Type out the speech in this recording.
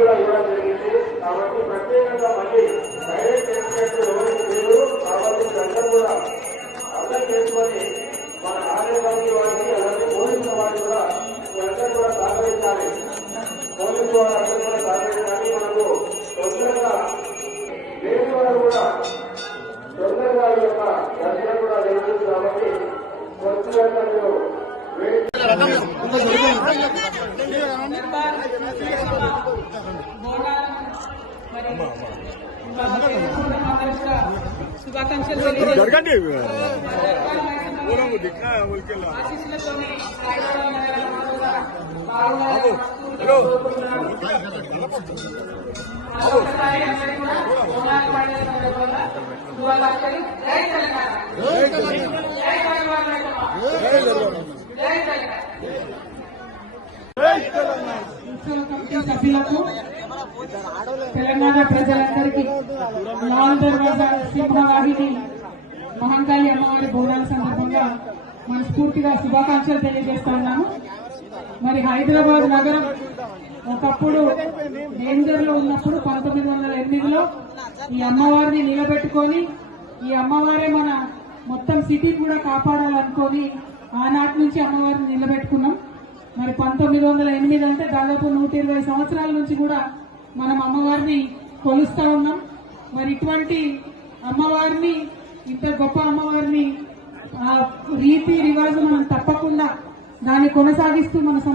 కూడా ఇవ్వడం జరిగింది. కాబట్టి ప్రత్యేకంగా మళ్ళీ డైరెక్ట్ ఎక్స్పెక్ట్ ఎవరికి లేదు. కాబట్టి అందరూ కూడా అర్థం చేసుకొని మన కార్య కమిటీ వారికి అలాగే పోలీసుల వారికి కూడా అందరూ కూడా సహకరించాలి. పోలీసు వారు అందరూ కూడా సహకరించాలి. మనకు తొందరగా లేని వారు కూడా తొందరగా ఈ యొక్క దర్శనం కూడా జరుగుతుంది. కాబట్టి కొద్దిగా మీరు శుభాకాంక్షలు సభ్యులకు తెలంగాణ ప్రజలందరికీ లాల్ దర్వాజా సింహవాహిని మహంకాళి అమ్మవారి బోనాల సందర్భంగా మనస్ఫూర్తిగా శుభాకాంక్షలు తెలియజేస్తా ఉన్నాము. మరి హైదరాబాద్ నగరం ఒకప్పుడు డేంజర్ లో ఉన్నప్పుడు 1908లో ఈ అమ్మవారిని నిలబెట్టుకొని ఈ అమ్మవారే మన మొత్తం సిటీ కూడా కాపాడాలనుకొని ఆనాటి నుంచి అమ్మవారిని నిలబెట్టుకున్నాం. మరి 1908 అంటే దాదాపు 120 సంవత్సరాల నుంచి కూడా మనం అమ్మవారిని కొలుస్తా ఉన్నాం. మరి ఇటువంటి అమ్మవారిని, ఇంత గొప్ప అమ్మవారిని రీతి రివాజు మనం తప్పకుండా దాన్ని కొనసాగిస్తూ మన